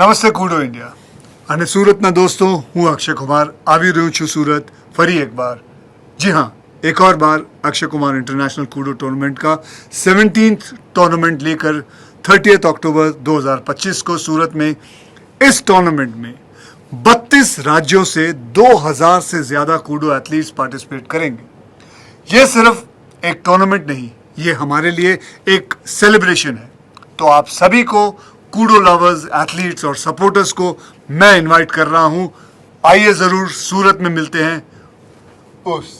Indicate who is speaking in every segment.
Speaker 1: નમસ્તે કૂડો ઇન્ડિયા અને સુરતના દોસ્તો હું અક્ષય કુમાર આવી રહ્યો છું સુરત ફરી એક बार जी हाँ एक और बार Akshay Kumar international Kudo tournament का सेवनटीन टूर्नामेंट लेकर थर्टियथ अक्टूबर 2025 को सूरत में इस टूर्नामेंट में 32 राज्यों से 2000 से ज़्यादा कूडो एथलीट्स पार्टिसिपेट करेंगे ये सिर्फ एक टूर्नामेंट नहीं ये हमारे लिए एक सेलिब्रेशन है तो आप सभी को कूडो लवर्स एथलीट्स और सपोर्टर्स को मैं इनवाइट कर रहा हूं आइए ज़रूर सूरत में मिलते हैं उस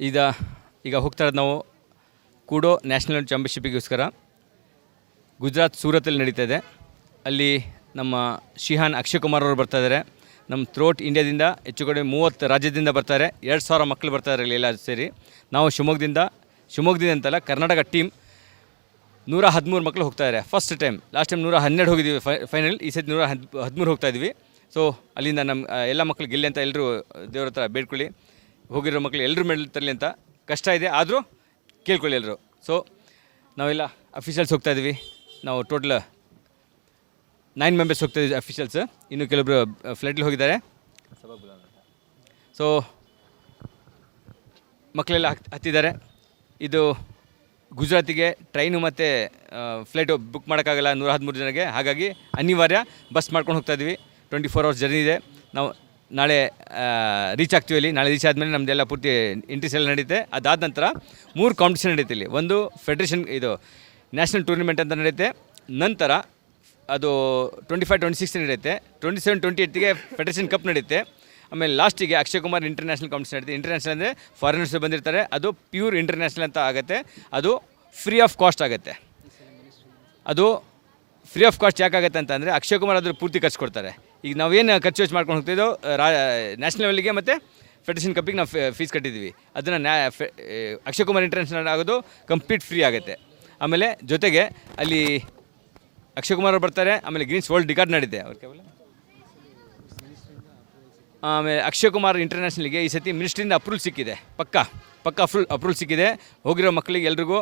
Speaker 2: ಈಗ ಈಗ ಹೋಗ್ತಾ ಇರೋದು ನಾವು ಕೂಡೋ ನ್ಯಾಷನಲ್ ಚಾಂಪಿಯನ್ಶಿಪ್ಪಿಗೋಸ್ಕರ ಗುಜರಾತ್ ಸೂರತಲ್ಲಿ ನಡೀತಾ ಇದೆ ಅಲ್ಲಿ ನಮ್ಮ ಶಿಹಾನ್ ಅಕ್ಷಯ್ ಕುಮಾರ್ ಅವರು ಬರ್ತಾ ಇದ್ದಾರೆ ನಮ್ಮ ಥ್ರೋಟ್ ಇಂಡಿಯಾದಿಂದ ಹೆಚ್ಚು ಕಡಿಮೆ ಮೂವತ್ತು ರಾಜ್ಯದಿಂದ ಬರ್ತಾರೆ. ಎರಡು ಸಾವಿರ ಮಕ್ಕಳು ಬರ್ತಾರೆ ಇಲ್ಲಿ ಎಲ್ಲ ಸೇರಿ. ನಾವು ಶಿವಮೊಗ್ಗದಿಂದ ಶಿವಮೊಗ್ಗದಿಂದ ಅಂತಲ್ಲ ಕರ್ನಾಟಕ ಟೀಮ್ ನೂರ ಹದಿಮೂರು ಮಕ್ಕಳು ಹೋಗ್ತಾ ಇದ್ದಾರೆ ಫಸ್ಟ್ ಟೈಮ್ ಲಾಸ್ಟ್ ಟೈಮ್ ನೂರ ಹನ್ನೆರಡು ಹೋಗಿದ್ದೀವಿ ಫೈನಲ್ ಈ ಸತಿ ನೂರ ಹದ್, ಹದಿಮೂರು ಹೋಗ್ತಾ ಇದ್ವಿ. ಸೊ ಅಲ್ಲಿಂದ ನಮ್ಮ ಎಲ್ಲ ಮಕ್ಕಳು ಗೆಲ್ಲಿ ಅಂತ ಎಲ್ಲರೂ ದೇವ್ರ ಹತ್ರ ಬೇಡ್ಕೊಳ್ಳಿ. ಹೋಗಿರೋ ಮಕ್ಕಳು ಎಲ್ಲರೂ ಮೆಡಲ್ ತರಲಿ ಅಂತ ಕಷ್ಟ ಇದೆ. ಆದರೂ ಕೇಳ್ಕೊಳ್ಳಿ ಎಲ್ಲರೂ. ಸೊ ನಾವೆಲ್ಲ ಅಫಿಷಿಯಲ್ಸ್ ಹೋಗ್ತಾ ಇದ್ವಿ ನಾವು ಟೋಟಲ್ ನೈನ್ ಮೆಂಬರ್ಸ್ ಹೋಗ್ತಾ ಇದ್ವಿ ಅಫಿಷಿಯಲ್ಸ್ ಇನ್ನು ಕೆಲವೊಬ್ಬರು ಫ್ಲೈಟಲ್ಲಿ ಹೋಗಿದ್ದಾರೆ. ಸೊ ಮಕ್ಕಳೆಲ್ಲ ಹತ್- ಹತ್ತಿದ್ದಾರೆ. ಇದು ಗುಜರಾತಿಗೆ ಟ್ರೈನು ಮತ್ತು ಫ್ಲೈಟು ಬುಕ್ ಮಾಡೋಕ್ಕಾಗಲ್ಲ ನೂರ ಹದಿಮೂರು ಜನಕ್ಕೆ. ಹಾಗಾಗಿ ಅನಿವಾರ್ಯ ಬಸ್ ಮಾಡ್ಕೊಂಡು ಹೋಗ್ತಾ ಇದ್ವಿ. ಟ್ವೆಂಟಿ ಫೋರ್ ಅವರ್ಸ್ ಜರ್ನಿ ಇದೆ. ನಾವು ನಾಳೆ ರೀಚ್ ಆಗ್ತೀವಿ ಅಲ್ಲಿ. ನಾಳೆ ರೀಚ್ ಆದಮೇಲೆ ನಮ್ಮದೆಲ್ಲ ಪೂರ್ತಿ ಇಂಟ್ರೀಸ್ ಎಲ್ಲ ನಡೆಯುತ್ತೆ ಅದಾದ ನಂತರ ಮೂರು ಕಾಂಪಿಟೇಷನ್ ಇಲ್ಲಿ. ಒಂದು ಫೆಡ್ರೇಷನ್ ಇದು ನ್ಯಾಷನಲ್ ಟೂರ್ನಿಮೆಂಟ್ ಅಂತ ನಡೆಯುತ್ತೆ ನಂತರ ಅದು ಟ್ವೆಂಟಿ ಫೈವ್ ಟ್ವೆಂಟಿ ಸಿಕ್ಸ್ ನಡೆಯುತ್ತೆ. ಟ್ವೆಂಟಿ ಸೆವೆನ್ ಟ್ವೆಂಟಿ ಏಯ್ಟಿಗೆ ಫೆಡರೇಷನ್ ಕಪ್ ನಡೆಯುತ್ತೆ. ಆಮೇಲೆ ಲಾಸ್ಟಿಗೆ ಅಕ್ಷಯ್ ಕುಮಾರ್ ಇಂಟರ್ನ್ಯಾಷನಲ್ ಕಾಂಪಿಟೇಷನ್ ನಡೆಯುತ್ತೆ. ಇಂಟರ್ನ್ಯಾಷನಲ್ ಅಂದರೆ ಫಾರಿನರ್ಸ್ ಬಂದಿರ್ತಾರೆ. ಅದು ಪ್ಯೂರ್ ಇಂಟರ್ನ್ಯಾಷನಲ್ ಅಂತ ಆಗುತ್ತೆ. ಅದು ಫ್ರೀ ಆಫ್ ಕಾಸ್ಟ್ ಆಗುತ್ತೆ. ಅದು ಫ್ರೀ ಆಫ್ ಕಾಸ್ಟ್ ಯಾಕಾಗುತ್ತೆ ಅಂತಂದರೆ ಅಕ್ಷಯ್ ಕುಮಾರ್ ಅದ್ರ ಪೂರ್ತಿ ಖರ್ಚು ಕೊಡ್ತಾರೆ. ಈಗ ನಾವೇನು ಖರ್ಚು ವೆಚ್ಚ ಮಾಡ್ಕೊಂಡು ಹೋಗ್ತಿದ್ದೋ ರಾ ನ್ಯಾಷನಲ್ ಲೆವೆಲ್ಗೆ ಮತ್ತು ಫೆಡರೇಷನ್ ಕಪ್ಪಿಗೆ ನಾವು ಫೀಸ್ ಕಟ್ಟಿದ್ದೀವಿ ಅದನ್ನು ನ್ಯಾ ಅಕ್ಷಯ್ ಕುಮಾರ್ ಇಂಟರ್ನ್ಯಾಷನಲ್ ಆಗೋದು ಕಂಪ್ಲೀಟ್ ಫ್ರೀ ಆಗುತ್ತೆ. ಆಮೇಲೆ ಜೊತೆಗೆ ಅಲ್ಲಿ ಅಕ್ಷಯ್ ಕುಮಾರ್ ಅವ್ರು ಬರ್ತಾರೆ, ಆಮೇಲೆ ಗ್ರೀನ್ಸ್ ವರ್ಲ್ಡ್ ರಿಕಾರ್ಡ್ ನಡೀತೆ. ಅವ್ರ ಕೇವಲ ಆಮೇಲೆ ಅಕ್ಷಯ್ ಕುಮಾರ್ ಇಂಟರ್ನ್ಯಾಷನಲ್ಗೆ ಈ ಸತಿ ಮಿನಿಸ್ಟ್ರಿಂದ ಅಪ್ರೂವಲ್ ಸಿಕ್ಕಿದೆ. ಪಕ್ಕ ಪಕ್ಕ ಫುಲ್ ಅಪ್ರೂವಲ್ ಸಿಕ್ಕಿದೆ. ಹೋಗಿರೋ ಮಕ್ಕಳಿಗೆ ಎಲ್ರಿಗೂ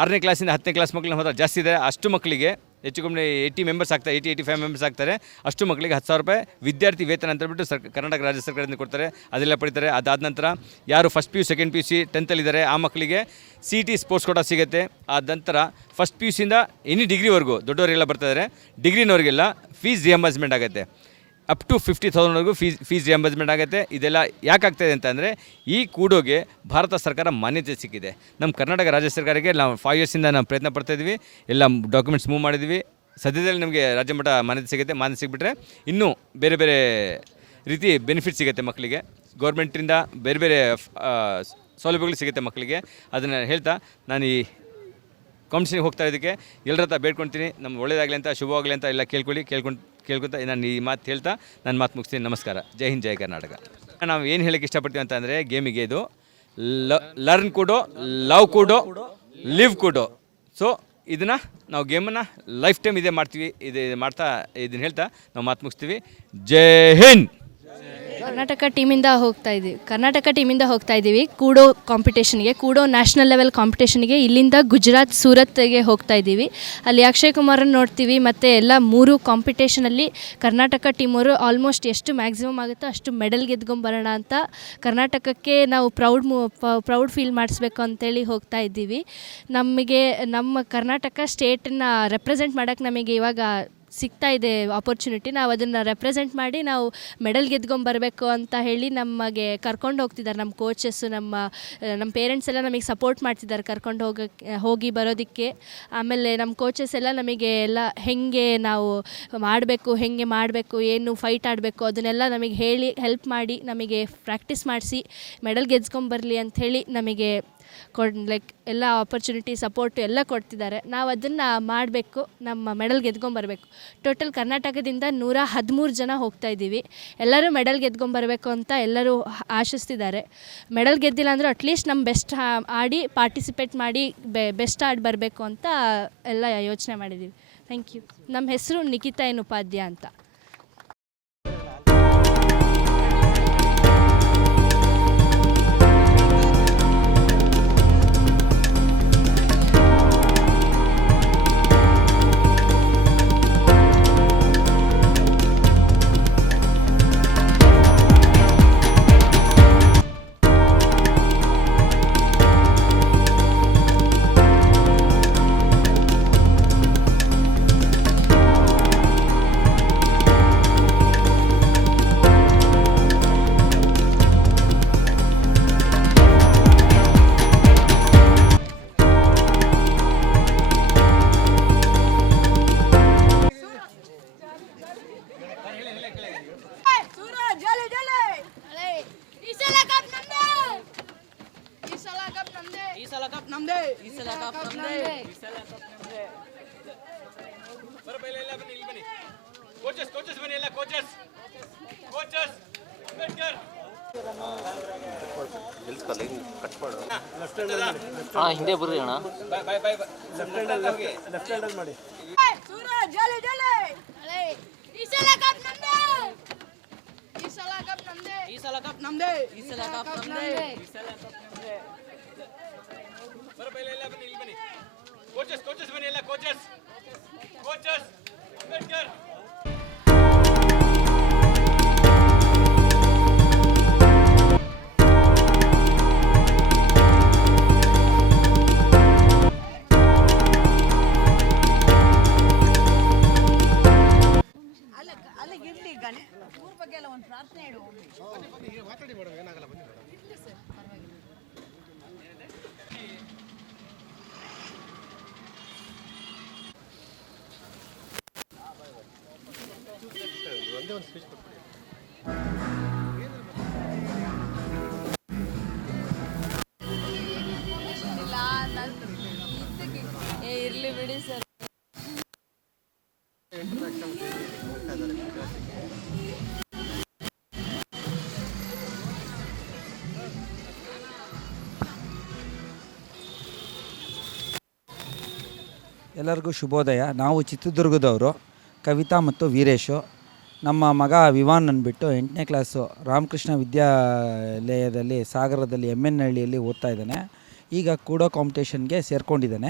Speaker 2: ಆರನೇ ಕ್ಲಾಸಿಂದ ಹತ್ತನೇ ಕ್ಲಾಸ್ ಮಕ್ಕಳು ಮಾತ್ರ ಜಾಸ್ತಿ ಇದೆ. ಅಷ್ಟು ಮಕ್ಕಳಿಗೆ ಹೆಚ್ಚು ಕಮ್ಮಿ ಏಯ್ಟಿ ಮೆಂಬರ್ಸ್ ಆಗ್ತಾರೆ ಏಯ್ಟಿ ಏಯ್ಟಿ ಫೈವ್ ಮೆಂಬರ್ಸ್ ಆಗ್ತಾರೆ. ಅಷ್ಟು ಮಕ್ಕಳಿಗೆ ಹತ್ತು ಸಾವಿರ ರೂಪಾಯಿ ವಿದ್ಯಾರ್ಥಿ ವೇತನ ಅಂತ ಹೇಳ್ಬಿಟ್ಟು ಸರ್ ಕರ್ನಾಟಕ ರಾಜ್ಯ ಸರ್ಕಾರದಿಂದ ಕೊಡ್ತಾರೆ. ಅದೆಲ್ಲ ಪಡಿತಾರೆ. ಅದಾದ ನಂತರ ಯಾರು first P U second P U C ಟೆಂತಲ್ಲಿದ್ದಾರೆ ಆ ಮಕ್ಕಳಿಗೆ ಸಿ ಟಿ ಸ್ಪೋರ್ಟ್ಸ್ ಕೂಡ ಸಿಗುತ್ತೆ. ಆದ ನಂತರ ಫಸ್ಟ್ ಪಿ ಯು ಸಿಯಿಂದ ಎನಿ ಡಿಗ್ರಿವರೆಗೂ ದೊಡ್ಡವರೆಲ್ಲ ಬರ್ತಾಯಿದ್ದಾರೆ ಡಿಗ್ರಿನವರಿಗೆಲ್ಲ ಫೀಸ್ ರಿಯಂಬರ್ಸ್ಮೆಂಟ್ ಆಗುತ್ತೆ. ಅಪ್ ಟು ಫಿಫ್ಟಿ ತೌಸಂಡ್ವರೆಗೂ ಫೀಸ್ ಫೀಸ್ ರಿಯಂಬರ್ಸ್ಮೆಂಟ್ ಆಗುತ್ತೆ. ಇದೆಲ್ಲ ಯಾಕೆ ಅಂತಂದರೆ, ಈ ಕೂಡೋಗೆ ಭಾರತ ಸರ್ಕಾರ ಮಾನ್ಯತೆ ಸಿಕ್ಕಿದೆ. ನಮ್ಮ ಕರ್ನಾಟಕ ರಾಜ್ಯ ಸರ್ಕಾರಕ್ಕೆ ನಾವು ಫೈವ್ ಇಯರ್ಸಿಂದ ನಾವು ಪ್ರಯತ್ನ ಪಡ್ತಾ ಇದ್ವಿ. ಎಲ್ಲ ಡಾಕ್ಯುಮೆಂಟ್ಸ್ ಮೂವ್ ಮಾಡಿದ್ವಿ. ಸದ್ಯದಲ್ಲಿ ನಮಗೆ ರಾಜ್ಯ ಮಟ್ಟ ಮಾನ್ಯತೆ ಸಿಗುತ್ತೆ, ಮಾನ್ಯತೆ ಸಿಕ್ಬಿಟ್ರೆ ಇನ್ನೂ ಬೇರೆ ಬೇರೆ ರೀತಿ ಬೆನಿಫಿಟ್ ಸಿಗುತ್ತೆ ಮಕ್ಕಳಿಗೆ ಗೌರ್ಮೆಂಟಿಂದ ಬೇರೆ ಬೇರೆ ಸೌಲಭ್ಯಗಳು ಸಿಗುತ್ತೆ ಮಕ್ಕಳಿಗೆ ಅದನ್ನು ಹೇಳ್ತಾ ನಾನು ಈ ಕಾಂಪಿಟೇಷನ್ಗೆ ಹೋಗ್ತಾ ಇದಕ್ಕೆ ಎಲ್ಲರ ಹತ್ರ ಬೇಡ್ಕೊಳ್ತೀನಿ. ನಮ್ಮ ಒಳ್ಳೇದಾಗಲಿ ಅಂತ, ಶುಭವಾಗಲಿ ಅಂತ ಎಲ್ಲ ಕೇಳ್ಕೊಳ್ಳಿ, ಕೇಳ್ಕೊಂಡು ಕೇಳ್ಕೊತಾ ನಾನು ಈ ಮಾತು ಹೇಳ್ತಾ ನನ್ನ ಮಾತು ಮುಗಿಸ್ತೀನಿ. ನಮಸ್ಕಾರ. ಜೈ ಹಿಂದ್, ಜೈ ಕರ್ನಾಟಕ. ನಾವು ಏನು ಹೇಳಕ್ಕೆ ಇಷ್ಟಪಡ್ತೀವಿ ಅಂತ ಅಂದರೆ ಗೇಮಿಗೆ ಇದು ಲರ್ನ್ ಕೊಡೋ, ಲವ್ ಕೊಡೋ, ಲಿವ್ ಕೊಡೋ. ಸೊ ಇದನ್ನು ನಾವು ಗೇಮನ್ನು ಲೈಫ್ ಟೈಮ್ ಇದೇ ಮಾಡ್ತೀವಿ, ಇದು ಮಾಡ್ತಾ ಇದನ್ನು ಹೇಳ್ತಾ ನಾವು ಮಾತು ಮುಗಿಸ್ತೀವಿ. ಜೈ ಹಿಂದ್!
Speaker 3: ಕರ್ನಾಟಕ ಟೀಮಿಂದ ಹೋಗ್ತಾ ಇದ್ದೀವಿ. ಕರ್ನಾಟಕ ಟೀಮಿಂದ ಹೋಗ್ತಾ ಇದ್ದೀವಿ. ಕೂಡೋ ಕಾಂಪಿಟೇಷನ್ಗೆ ಕೂಡೋ ನ್ಯಾಷನಲ್ ಲೆವೆಲ್ ಕಾಂಪಿಟೇಷನ್ಗೆ ಇಲ್ಲಿಂದ ಗುಜರಾತ್, ಸೂರತ್ಗೆ ಹೋಗ್ತಾ ಇದ್ದೀವಿ. ಅಲ್ಲಿ ಅಕ್ಷಯ್ ಕುಮಾರನ್ನು ನೋಡ್ತೀವಿ. ಮತ್ತು ಎಲ್ಲ ಮೂರು ಕಾಂಪಿಟೇಷನಲ್ಲಿ ಕರ್ನಾಟಕ ಟೀಮವರು ಆಲ್ಮೋಸ್ಟ್ ಎಷ್ಟು ಮ್ಯಾಕ್ಸಿಮಮ್ ಆಗುತ್ತೋ ಅಷ್ಟು ಮೆಡಲ್ ಗೆದ್ಕೊಂಬರೋಣ ಅಂತ ಕರ್ನಾಟಕಕ್ಕೆ ನಾವು ಪ್ರೌಡ್ ಪ್ರೌಡ್ ಫೀಲ್ ಮಾಡಿಸ್ಬೇಕು ಅಂತೇಳಿ ಹೋಗ್ತಾ ಇದ್ದೀವಿ. ನಮಗೆ ನಮ್ಮ ಕರ್ನಾಟಕ ಸ್ಟೇಟನ್ನ ರೆಪ್ರೆಸೆಂಟ್ ಮಾಡೋಕ್ಕೆ ನಮಗೆ ಇವಾಗ ಸಿಗ್ತಾ ಇದೆ ಆಪರ್ಚುನಿಟಿ ನಾವು ಅದನ್ನು ರೆಪ್ರೆಸೆಂಟ್ ಮಾಡಿ ನಾವು ಮೆಡಲ್ ಗೆದ್ಕೊಂಬರ್ಬೇಕು ಅಂತ ಹೇಳಿ ನಮಗೆ ಕರ್ಕೊಂಡು ಹೋಗ್ತಿದ್ದಾರೆ ನಮ್ಮ ಕೋಚಸ್ಸು ನಮ್ಮ ನಮ್ಮ ಪೇರೆಂಟ್ಸ್ ಎಲ್ಲ ನಮಗೆ ಸಪೋರ್ಟ್ ಮಾಡ್ತಿದ್ದಾರೆ ಕರ್ಕೊಂಡು ಹೋಗೋಕ್ಕೆ ಹೋಗಿ ಬರೋದಕ್ಕೆ. ಆಮೇಲೆ ನಮ್ಮ ಕೋಚಸ್ ಎಲ್ಲ ನಮಗೆ ಎಲ್ಲ ಹೆಂಗೆ ನಾವು ಮಾಡಬೇಕು, ಹೆಂಗೆ ಮಾಡಬೇಕು, ಏನು ಫೈಟ್ ಆಡಬೇಕು ಅದನ್ನೆಲ್ಲ ನಮಗೆ ಹೇಳಿ ಹೆಲ್ಪ್ ಮಾಡಿ ನಮಗೆ ಪ್ರಾಕ್ಟೀಸ್ ಮಾಡಿಸಿ ಮೆಡಲ್ ಗೆದ್ಕೊಂಬರಲಿ ಅಂಥೇಳಿ ನಮಗೆ ಕೊಡ್ ಲೈಕ್ ಎಲ್ಲ ಆಪರ್ಚುನಿಟಿ ಸಪೋರ್ಟ್ ಎಲ್ಲ ಕೊಡ್ತಿದ್ದಾರೆ. ನಾವು ಅದನ್ನು ಮಾಡಬೇಕು, ನಮ್ಮ ಮೆಡಲ್ ಗೆದ್ಕೊಂಬರ್ಬೇಕು. ಟೋಟಲ್ ಕರ್ನಾಟಕದಿಂದ ನೂರ ಹದಿಮೂರು ಜನ ಹೋಗ್ತಾ ಇದ್ದೀವಿ. ಎಲ್ಲರೂ ಮೆಡಲ್ ಗೆದ್ಕೊಂಬರ್ಬೇಕು ಅಂತ ಎಲ್ಲರೂ ಆಶಿಸ್ತಿದ್ದಾರೆ. ಮೆಡಲ್ ಗೆದ್ದಿಲ್ಲ ಅಂದರೆ ಅಟ್ಲೀಸ್ಟ್ ನಮ್ಮ ಬೆಸ್ಟ್ ಆಡಿ ಪಾರ್ಟಿಸಿಪೇಟ್ ಮಾಡಿ ಬೆ ಬೆಸ್ಟ್ ಆಡಿ ಬರಬೇಕು ಅಂತ ಎಲ್ಲ ಯೋಚನೆ ಮಾಡಿದ್ದೀವಿ. ಥ್ಯಾಂಕ್ ಯು ನಮ್ಮ ಹೆಸರು ನಿಖಿತಾ ಏನು ಉಪಾಧ್ಯ ಅಂತ.
Speaker 4: ಸಲ ಕಪ್ ನಮ್ದೇ ಈ ಸಲ ಕಪ್ ನಮ್ದೇ ಈ ಸಲ ಕಪ್ ನಮ್ದೇ ಬರ ಬೈಲ ಎಲ್ಲ ಬನ್ನಿ ಇಲ್ಲಿ ಬನ್ನಿ
Speaker 2: ಕೋಚಸ್ ಕೋಚಸ್ ಬನ್ನಿ ಎಲ್ಲ ಕೋಚಸ್ ಕೋಚಸ್ ಅಂಬೇಡ್ಕರ್
Speaker 4: ಕಟ್ ಹಿಂದೆ ಬರ್ರಿ ಅಣ್ಣ ಬೈ ಬೈ ಅಲ್ಲಿ ಅಲ್ಲಿ ಮಾಡಿ
Speaker 3: ಜಲಿ ಜಲಿ ಈ
Speaker 5: ಸಲ ಕಪ್ ಈ ಸಲ ಕಪ್ ನಮ್ದೇ ಈ ಸಲ ಕಪ್ ನಮ್ದೇ ಈ ಸಲ ಕಪ್ ನಮ್ದೇ ಈ ಸಲ ಕಪ್
Speaker 2: ಬನ್ನಿ ಎಲ್ಲ ಕೋಚಸ್ ಕೋಚಸ್
Speaker 6: ಎಲ್ಲರಿಗೂ ಶುಭೋದಯ. ನಾವು ಚಿತ್ರದುರ್ಗದವರು ಕವಿತಾ ಮತ್ತು ವೀರೇಶು. ನಮ್ಮ ಮಗ ವಿವಾನ್ ಅಂದ್ಬಿಟ್ಟು ಎಂಟನೇ ಕ್ಲಾಸು ರಾಮಕೃಷ್ಣ ವಿದ್ಯಾಲಯದಲ್ಲಿ, ಸಾಗರದಲ್ಲಿ ಎಂ ಎನ್ ಹಳ್ಳಿಯಲ್ಲಿ ಓದ್ತಾ ಇದ್ದಾನೆ. ಈಗ ಕೂಡೋ ಕಾಂಪಿಟೇಷನ್ಗೆ ಸೇರ್ಕೊಂಡಿದ್ದಾನೆ.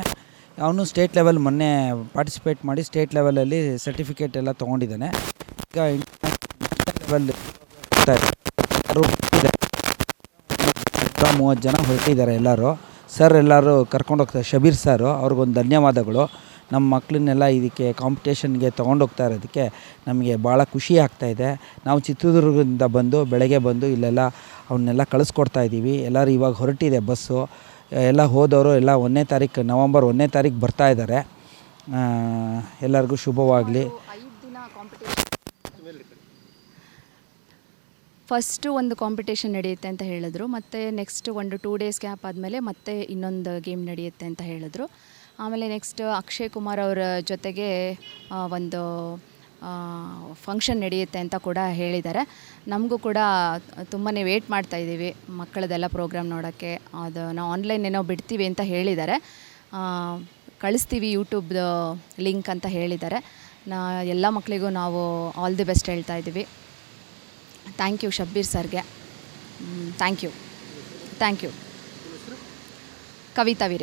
Speaker 6: ಅವನು ಸ್ಟೇಟ್ ಲೆವೆಲ್ ಮೊನ್ನೆ ಪಾರ್ಟಿಸಿಪೇಟ್ ಮಾಡಿ ಸ್ಟೇಟ್ ಲೆವೆಲಲ್ಲಿ ಸರ್ಟಿಫಿಕೇಟ್ ಎಲ್ಲ ತೊಗೊಂಡಿದ್ದಾನೆ. ಈಗ. ಮೂವತ್ತು ಜನ ಹೊರಟಿದ್ದಾರೆ ಎಲ್ಲರೂ. ಸರ್ ಎಲ್ಲರೂ ಕರ್ಕೊಂಡೋಗ್ತಾರೆ ಶಬೀರ್ ಸರ್ ಅವ್ರಿಗೊಂದು ಧನ್ಯವಾದಗಳು. ನಮ್ಮ ಮಕ್ಕಳನ್ನೆಲ್ಲ ಇದಕ್ಕೆ ಕಾಂಪಿಟೇಷನ್ಗೆ ತೊಗೊಂಡೋಗ್ತಾ ಇರೋದಕ್ಕೆ ನಮಗೆ ಭಾಳ ಖುಷಿ ಆಗ್ತಾ ಇದೆ. ನಾವು ಚಿತ್ರದುರ್ಗದಿಂದ ಬಂದು, ಬೆಳಗ್ಗೆ ಬಂದು ಇಲ್ಲೆಲ್ಲ ಅವನ್ನೆಲ್ಲ ಕಳಿಸ್ಕೊಡ್ತಾ ಇದ್ದೀವಿ. ಎಲ್ಲರೂ ಇವಾಗ ಹೊರಟಿದೆ ಬಸ್ಸು. ಎಲ್ಲ ಹೋದವರು ಎಲ್ಲ ಒಂದನೇ ತಾರೀಕು, ನವಂಬರ್ ಒಂದನೇ ತಾರೀಕು ಬರ್ತಾ ಇದ್ದಾರೆ. ಎಲ್ಲರಿಗೂ ಶುಭವಾಗಲಿ.
Speaker 7: ಫಸ್ಟು ಒಂದು ಕಾಂಪಿಟೇಷನ್ ನಡೆಯುತ್ತೆ ಅಂತ ಹೇಳಿದ್ರು. ಮತ್ತು ನೆಕ್ಸ್ಟ್ ಒಂದು ಟೂ ಡೇಸ್ ಗ್ಯಾಪ್ ಆದಮೇಲೆ ಮತ್ತೆ ಇನ್ನೊಂದು ಗೇಮ್ ನಡೆಯುತ್ತೆ ಅಂತ ಹೇಳಿದ್ರು. ಆಮೇಲೆ ನೆಕ್ಸ್ಟ್ ಅಕ್ಷಯ್ ಕುಮಾರ್ ಅವರ ಜೊತೆಗೆ ಒಂದು ಫಂಕ್ಷನ್ ನಡೆಯುತ್ತೆ ಅಂತ ಕೂಡ ಹೇಳಿದ್ದಾರೆ. ನಮಗೂ ಕೂಡ ತುಂಬಾ ವೇಟ್ ಮಾಡ್ತಾ ಇದ್ದೀವಿ ಮಕ್ಕಳದೆಲ್ಲ ಪ್ರೋಗ್ರಾಮ್ ನೋಡೋಕ್ಕೆ. ಅದು ನಾವು ಆನ್ಲೈನ್ ಏನೋ ಬಿಡ್ತೀವಿ ಅಂತ ಹೇಳಿದ್ದಾರೆ. ಕಳಿಸ್ತೀವಿ ಯೂಟ್ಯೂಬ್ದು ಲಿಂಕ್ ಅಂತ ಹೇಳಿದ್ದಾರೆ. ನಾ, ಎಲ್ಲ ಮಕ್ಕಳಿಗೂ ನಾವು ಆಲ್ ದಿ ಬೆಸ್ಟ್ ಹೇಳ್ತಾ ಇದ್ದೀವಿ. ಥ್ಯಾಂಕ್ ಯು ಶಬ್ಬೀರ್ ಸರ್ಗೆ. Thank you thank you Kavitha